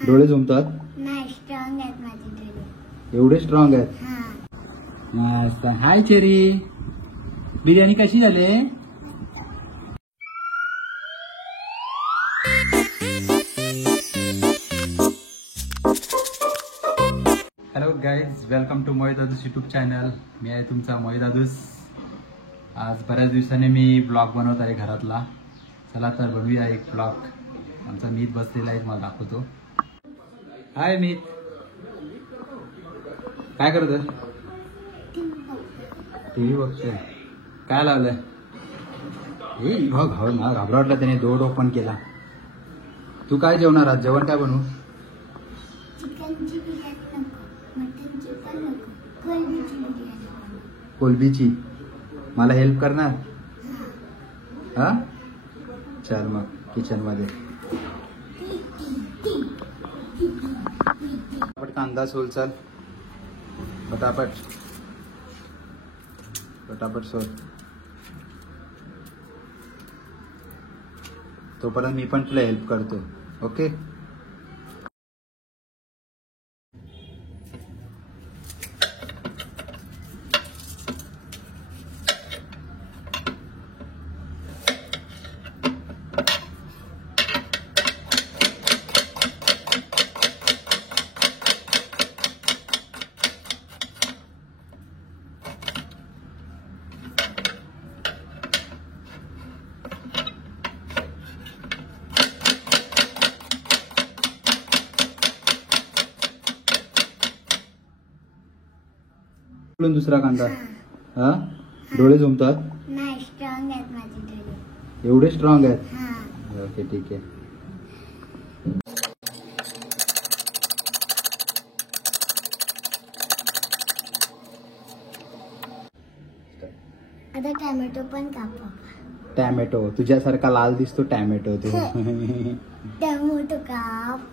डोळे झुमतात? नाही, स्ट्रॉंग आहेत माझे डोळे. एवढे स्ट्रॉंग आहेत? हा. मस्त. हाय चेरी, बिर्याणी कशी झाली? Hello guys, welcome to Mohit Dadus YouTube channel. मी आहे तुमचा मोहित दादूस. आज बऱ्याच दिवसाने मी ब्लॉग बनवत आहे घरातला. चला तर बनवूया एक ब्लॉग. आमचा मीत बसलेला आहे, मला दाखवतो. हाय मीत, काय करतोय? टीव्ही बघतोय. काय लावलंय? ए भाऊ भाऊ मला घाबरवटला, त्याने डोर ओपन केला. तू काय जेवणार आज? जेवण काय बनवू? चिकनची बिर्याणी नको, मटनची पण नको, कोलबीची बिर्याणी. कोलबीची? मला हेल्प करणार? हा, चल मग किचन मध्ये. पटापट कांदा सोल, चल पटापट पटापट सोल. तोपर्यंत मी पण तुला हेल्प करतो. ओके. दुसरा कांदा. हा, डोळे झुमतात? नाही, स्ट्रॉंग आहेत माझे डोळे. एवढे स्ट्रॉंग आहेत? हा. ओके, ठीक आहे. आता टॅमॅटो पण कापा. टॅमॅटो तुझ्यासारखा लाल दिसतो टॅमॅटो तू. टॅमॅटो काप.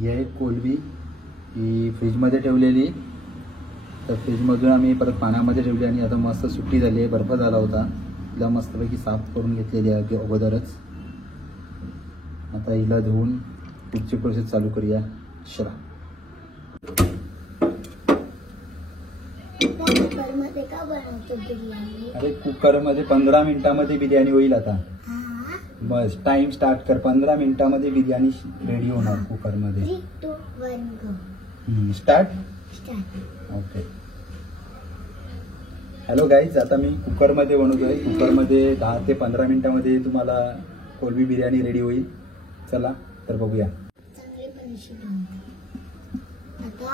ही कोलबी ही फ्रीजमध्ये ठेवलेली, तर फ्रीजमधून आम्ही परत पाण्यामध्ये ठेवली आणि आता मस्त सुट्टी झाली आहे. बर्फ झाला होता, तिला मस्तपैकी साफ करून घेतलेली आहे अगोदरच. आता हिला धुवून पुढची प्रोसेस चालू करूया. चला. कुकरमध्ये का बनवतो बिर्याणी? अरे कुकरमध्ये 15 मिनिटामध्ये बिर्याणी होईल. आता बस टाइम स्टार्ट कर. 15 मिनिटामध्ये बिर्याणी रेडी होणार कुकरमध्ये. 3, 2, 1 go. Start. Start. Okay. Hello guys, आता मी कुकरमध्ये बनवतोय. कुकरमध्ये 10 ते 15 मिनिटामध्ये तुम्हाला कोलबी बिर्याणी रेडी होईल. चला तर बघूया.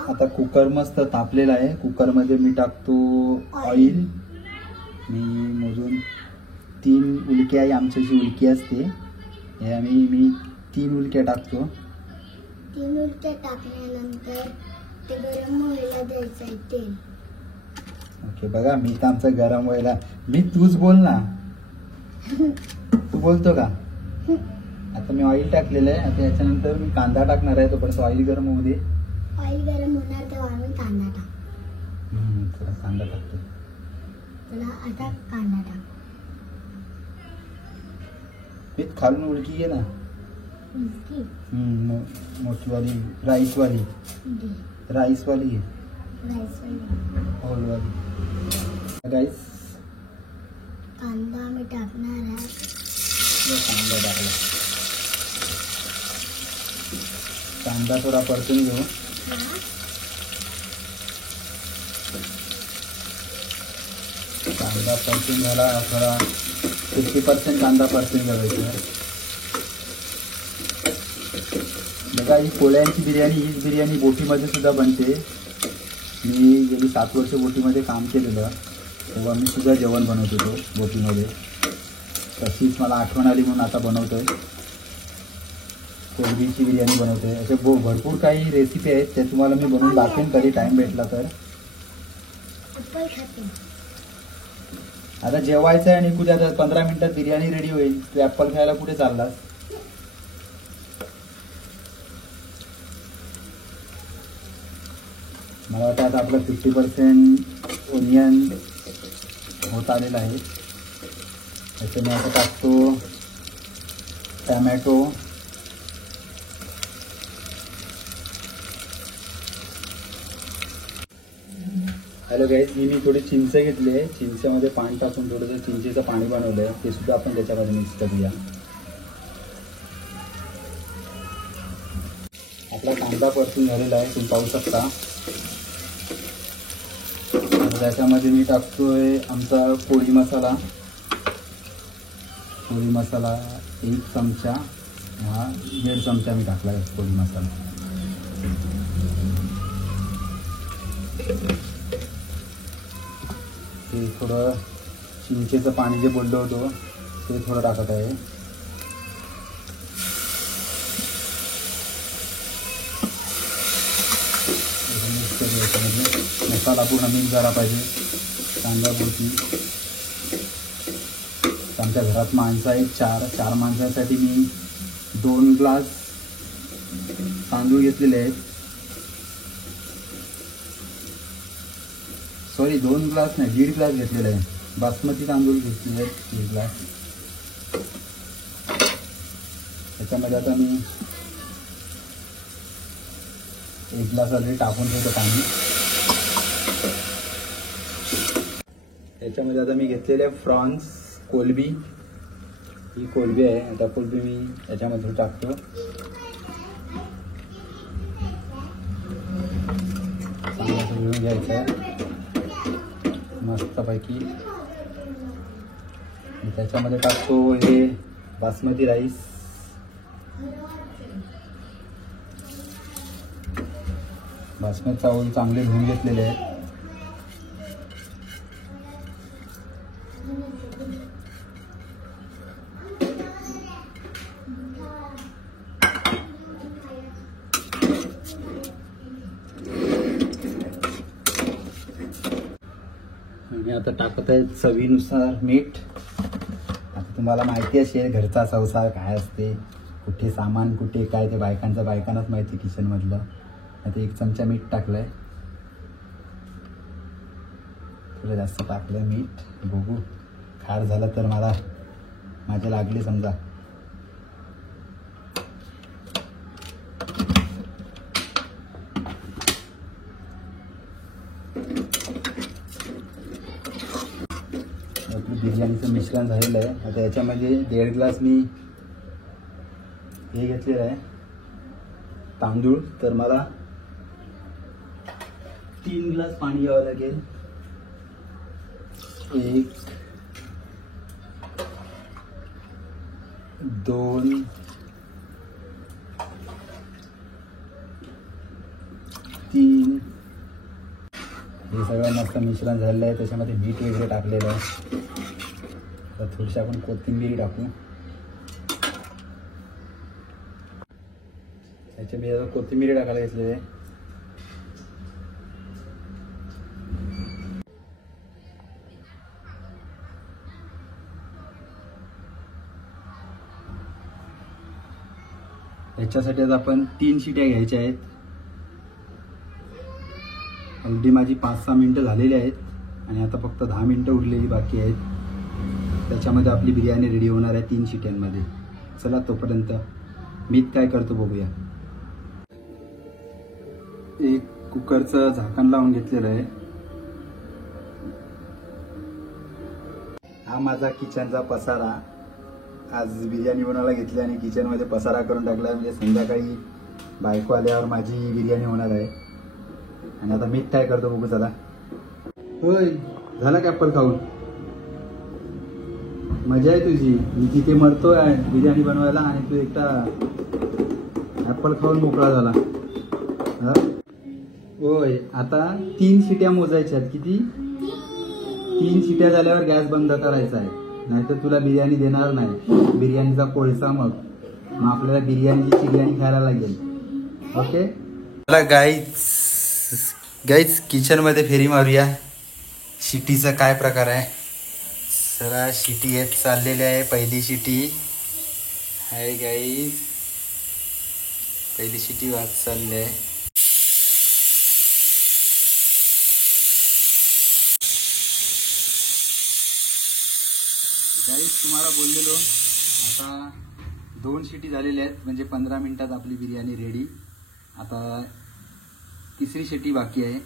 आता कुकर मस्त तापलेला आहे. कुकरमध्ये मी टाकतो ऑइल. मी मोजून 3 उलक्या आहे, आमची जी उलकी असते हे मी 3 उलक्या टाकतो. 3 उलट्या टाकल्यानंतर ते गरम व्हायला द्यायचं आहे तेल. ओके, बघा मी तर आमचं गरम व्हायला. मी तूच बोल ना. तू बोलतो का? आता मी ऑइल टाकलेलं आहे. आता याच्यानंतर मी कांदा टाकणार आहे. तोपर्यंत ऑइल गरम होऊ दे. ऑइल गरम होणार तेव्हा आम्ही कांदा टाक. थोडा कांदा टाकतो. चला आता कांदा टाक. मी खालून उलकी घे ना. मोठीवाली राईसवाली घे. राईसवाली गाईस. कांदा आम्ही टाकणार आहे. कांदा टाकला. कांदा थोडा परतून घेऊ. कांदा परतून झाला. थोडा 50% कांदा परतून घ्यायचा. बघा, ही पोळ्यांची बिर्याणी, हीच बिर्याणी बोटीमध्ये सुद्धा बनते. मी गेली 7 वर्ष बोटीमध्ये काम केलेलं, तेव्हा मी सुद्धा जेवण बनवत होतो बोटीमध्ये. तशीच मला आठवण आली म्हणून आता बनवतोय. कोलबीची बिर्याणी बनवतोय. असे भरपूर काही रेसिपी आहेत, त्या तुम्हाला मी बनवून दाखवेन कधी टाइम भेटला तर. आता जेवायचं आहे आणि कुठे 15 मिनिटात बिर्याणी रेडी होईल. तू ऍपल खायला कुठे चाललास? मला वाटतं आता आपलं 50% ओनियन होत आलेलं आहे. त्याचे मी आता टाकतो टॅमॅटो, हॅलो गाईज, मी थोडी चिंच घेतली आहे. चिंचेमध्ये पाणी टाकून थोडंसं चिंचेचं पाणी बनवलं आहे, ते सुद्धा आपण त्याच्यामध्ये मिक्स करूया. आपला कांदा परतून झालेला आहे, तुम्ही पाहू शकता. आणि त्याच्यामध्ये मी टाकतोय आमचा पोळी मसाला. पोळी मसाला 1 चमचा, हा 1.5 चमचा मी टाकला आहे पोळी मसाला. ते थोडं चिंचेचं पाणी जे बोललो होतो ते थोडं टाकत आहे. मसाला पूर्ण मिक्स झाला पाहिजे कांद्यापुरती. आमच्या घरात माणसं आहेत 4 माणसांसाठी मी 2 ग्लास तांदूळ घेतलेले आहेत. सॉरी 2 ग्लास नाही, 1.5 ग्लास घेतलेले आहे. बासमती तांदूळ घेतलेले आहेत 1 ग्लास. त्याच्यामध्ये आता मी 1 ग्लास ऑलरेडी टाकून ठेवतो पाणी. त्याच्यामध्ये आता मी घेतलेले फ्रॉन्स, कोलबी. ही कोलबी आहे. आता कोलबी मी याच्यामध्ये टाकतो. चांगलं घेऊन घ्यायचं आहे मस्तपैकी. त्याच्यामध्ये टाकतो हे बासमती राईस. बासमती चावल चांगले धुवून घेतलेले आहेत. आणि आता टाकत आहे चवीनुसार मीठ. आता तुम्हाला माहिती असेल घरचा संसार काय असते, कुठे सामान कुठे काय ते बायकांनाच माहिती किचनमधलं. आता 1 चमचा मीठ टाकलं आहे. थोडं जास्त टाकलं आहे मीठ. बघू खार झालं तर माझ्या लागले समजा. आपलं बिर्याणीचं मिश्रण झालेलं आहे. आता याच्यामध्ये 1.5 ग्लास मी हे घेतलेलं आहे तांदूळ. तर मला 3 ग्लास पाणी घ्यावं लागेल. 1 2 3. हे सगळं मस्त मिश्रण झालेलं आहे. त्याच्यामध्ये मीठ वगैरे टाकलेलं आहे. तर थोडीशी आपण कोथिंबीर टाकू. त्याच्यामध्ये आता कोथिंबीर टाकायला घेतलेली आहे. याच्यासाठी आता आपण 3 शिट्या घ्यायच्या आहेत. ऑलरेडी माझी 5-6 मिनटं झालेली आहेत आणि आता फक्त 10 मिनटं उरलेली बाकी आहेत. त्याच्यामध्ये आपली बिर्याणी रेडी होणार आहे 3 शिट्यांमध्ये. चला तोपर्यंत मी काय करतो बघूया. एक कुकरचं झाकण लावून घेतलेलं आहे. हा माझा किचनचा पसारा. आज बिर्याणी बनवायला घेतली आणि किचनमध्ये पसारा करून टाकला. म्हणजे संध्याकाळी बायको आल्यावर माझी बिर्याणी होणार आहे. आणि आता मीठ काय करतो बघू चला. होय झाला का ॲपल खाऊन? मजा आहे तुझी. मी तिथे मरतोय बिर्याणी बनवायला आणि तू एकटा ॲपल खाऊन मोकळा झाला. होय आता 3 शिट्या मोजायच्या आहेत. किती? 3 शिट्या झाल्यावर गॅस बंद करायचा आहे, नाहीतर तुला बिर्याणी देणार नाही. बिर्याणीचा कोळसा मग आपल्याला बिर्याणीची चिर्याणी खायला लागेल. ओके चला गाईज किचनमध्ये फेरी मारूया. शिटीचा काय प्रकार आहे. चला शिटी येत चाललेली आहे. पहिली शिटी आहे गाईज. पहिली शिटी वाज चालली आहे. तुम्हाला बोललेलो आता 2 शिटी झालेल्या आहेत म्हणजे 15 मिनिटात आपली बिर्याणी रेडी. आता 3री शिटी बाकी आहे.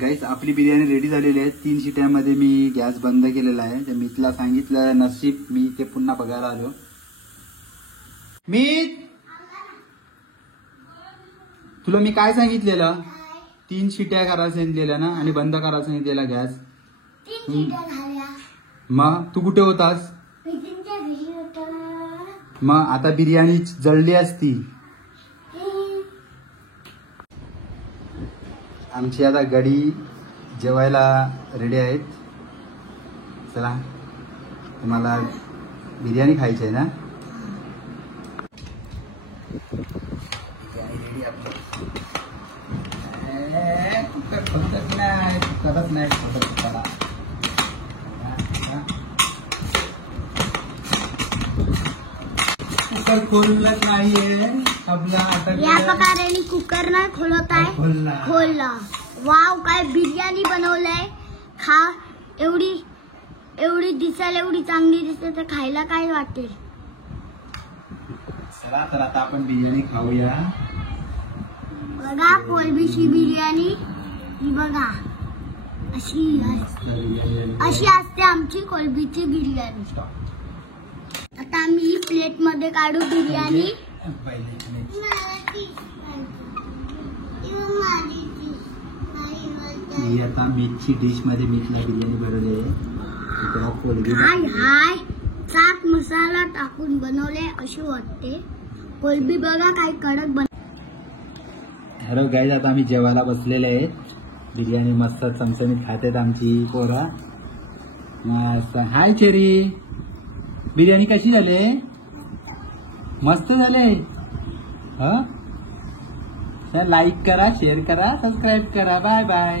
गाईस आपली बिर्याणी रेडी झालेली आहे. 3 शिट्यामध्ये मी गॅस बंद केलेला आहे. तर मीतला सांगितलं नशीब मी ते पुन्हा बघायला आलो. मीत तुला मी काय सांगितलेलं 3 शिट्या करायला सांगितलेल्या ना आणि बंद करायला सांगितलेला गॅस. 3 शिट्या झाल्या. मग तू कुठे होतास? मी तुमच्या घरी होतो. मग आता बिर्याणी जळली असती. आमची आता गडी जेवायला रेडी आहेत. चला तुम्हाला बिर्याणी खायची आहे ना. बिर्याणी रेडी आपली. खोलतच नाही करत नाही खोलत. चला कुकर खोललंच नाहीये आपला. आता या प्रकारे कुकर नाही खोलत आहे. खोलला. वाव काय बिर्याणी बनवलंय. खा. एवढी दिसायला एवढी चांगली दिसते तर खायला काय वाटेल. चला तर आता आपण बिर्याणी खाऊया. बघा कोलबीची बिर्याणी ही बघा अशी असते आमची कोलबीची बिर्याणी. आता आम्ही प्लेट मध्ये काढू बिर्याणी. ही आता मीठची डिश मध्ये मीठला बिर्याणी भरवली आहे. इकडं कोलबी हाय हाय चाट मसाला टाकून बनवले अशी वाटते. कोलबी बघा काय कडक बन. हॅलो गाईज आता आम्ही जेवायला बसलेले आहेत. बिर्याणी मस्त चमचमीत खातात आमची पोरा मस्त. हाय चेरी बिर्याणी कशी झाले? मस्त झाले. लाईक करा शेअर करा सबस्क्राईब करा. Bye bye.